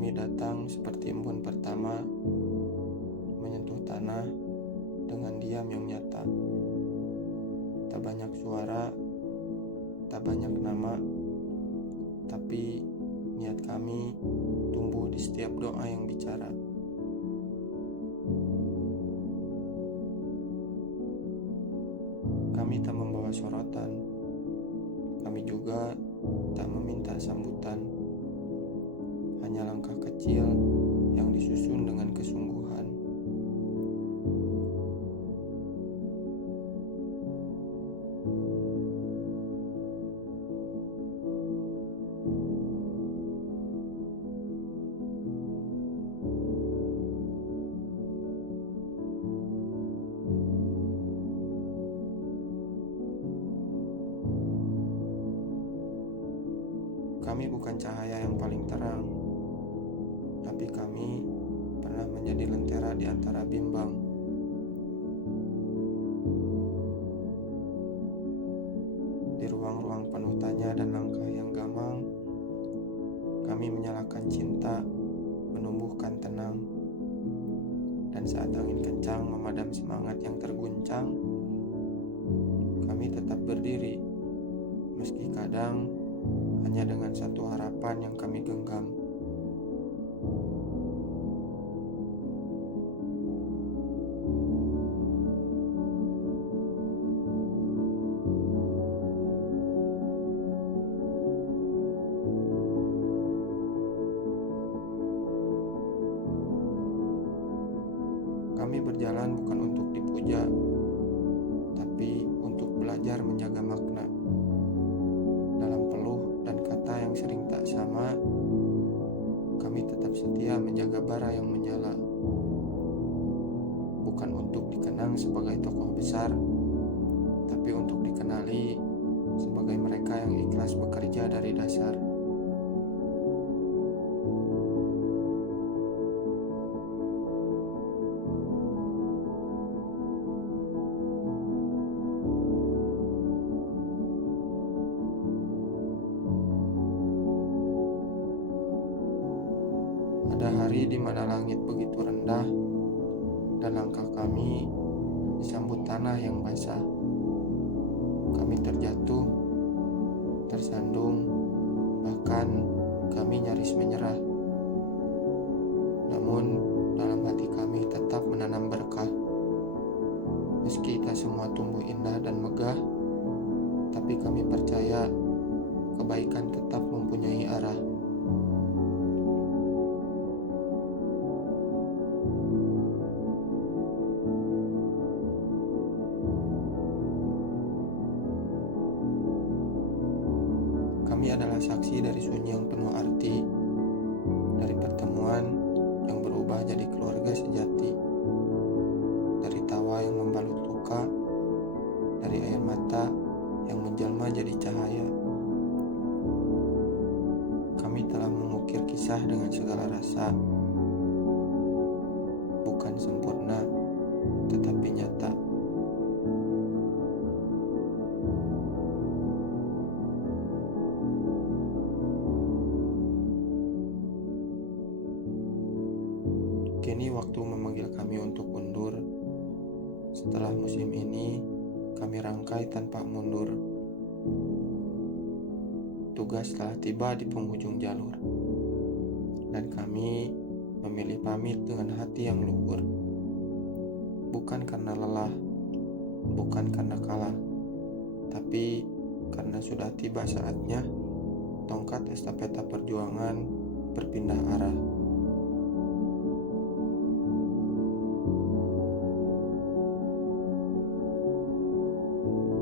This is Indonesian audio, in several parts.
kami datang seperti embun pertama menyentuh tanah dengan diam yang nyata. Tak banyak suara, tak banyak nama, tapi niat kami tumbuh di setiap doa yang bicara. Kami tak membawa sorotan, kami juga tak meminta sambutan. Hanya langkah kecil yang disusun dengan kesungguhan. Kami bukan cahaya yang paling terang, tapi kami pernah menjadi lentera di antara bimbang. Di ruang-ruang penuh tanya dan langkah yang gamang, kami menyalakan cinta, menumbuhkan tenang. Dan saat angin kencang memadam semangat yang terguncang, kami tetap berdiri, meski kadang hanya dengan satu harapan yang kami genggam. Kami berjalan bukan untuk dipuja, tapi untuk belajar menjaga makna. Dalam peluh dan kata yang sering tak sama, kami tetap setia menjaga bara yang menyala. Bukan untuk dikenang sebagai tokoh besar, tapi untuk dikenali sebagai mereka yang ikhlas bekerja dari dasar. Ada hari di mana langit begitu rendah dan langkah kami disambut tanah yang basah. Kami terjatuh, tersandung, bahkan kami nyaris menyerah. Namun dalam hati kami tetap menanam berkah. Meski tak semua tumbuh indah dan megah, tapi kami percaya kebaikan tetap mempunyai arah. Kami adalah saksi dari sunyi yang penuh arti, dari pertemuan yang berubah jadi keluarga sejati, dari tawa yang membalut luka, dari air mata yang menjelma jadi cahaya. Kami telah mengukir kisah dengan segala rasa, bukan sempurna, tetapi nyata. Kini waktu memanggil kami untuk undur. Setelah musim ini, kami rangkai tanpa mundur. Tugas telah tiba di penghujung jalur, dan kami memilih pamit dengan hati yang luhur. Bukan karena lelah, bukan karena kalah, tapi karena sudah tiba saatnya tongkat estafeta perjuangan berpindah arah.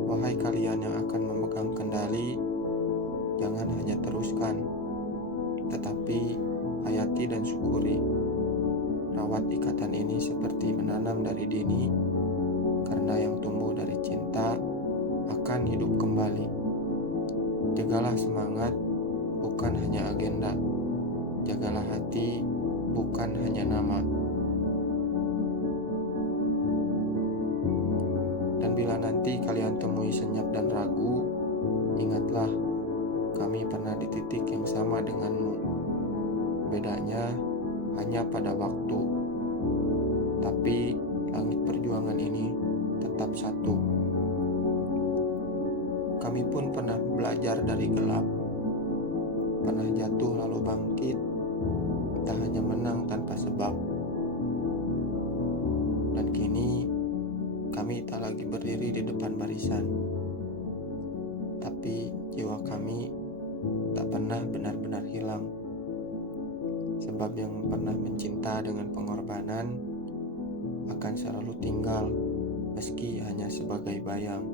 Wahai kalian yang akan memegang kendali, jangan hanya teruskan, tetapi hayati dan syukuri. Rawat ikatan ini seperti menanam dari dini, karena yang tumbuh dari cinta akan hidup kembali. Jagalah semangat, bukan hanya agenda. Jagalah hati, bukan hanya nama. Dan bila nanti kalian temui senyap dan ragu, ingatlah, kami pernah di titik yang sama denganmu. Bedanya hanya pada waktu, tapi langit perjuangan ini tetap satu. Kami pun pernah belajar dari gelap, pernah jatuh lalu bangkit, tak hanya menang tanpa sebab. Dan kini kami tak lagi berdiri di depan barisan, tapi jiwa kami tak pernah benar-benar hilang. Sebab yang pernah mencinta dengan pengorbanan akan selalu tinggal, meski hanya sebagai bayang.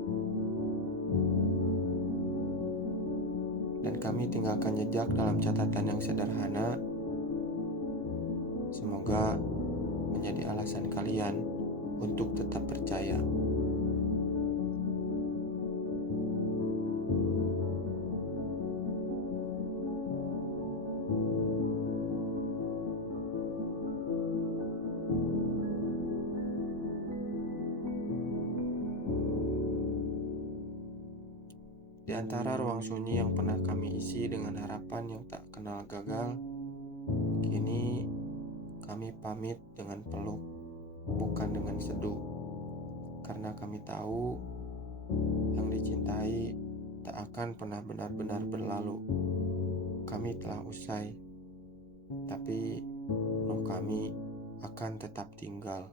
Dan kami tinggalkan jejak dalam catatan yang sederhana. Semoga menjadi alasan kalian untuk tetap percaya. Di antara ruang sunyi yang pernah kami isi dengan harapan yang tak kenal gagal, kini kami pamit dengan peluk, bukan dengan seduh. Karena kami tahu yang dicintai tak akan pernah benar-benar berlalu. Kami telah usai, tapi roh kami akan tetap tinggal.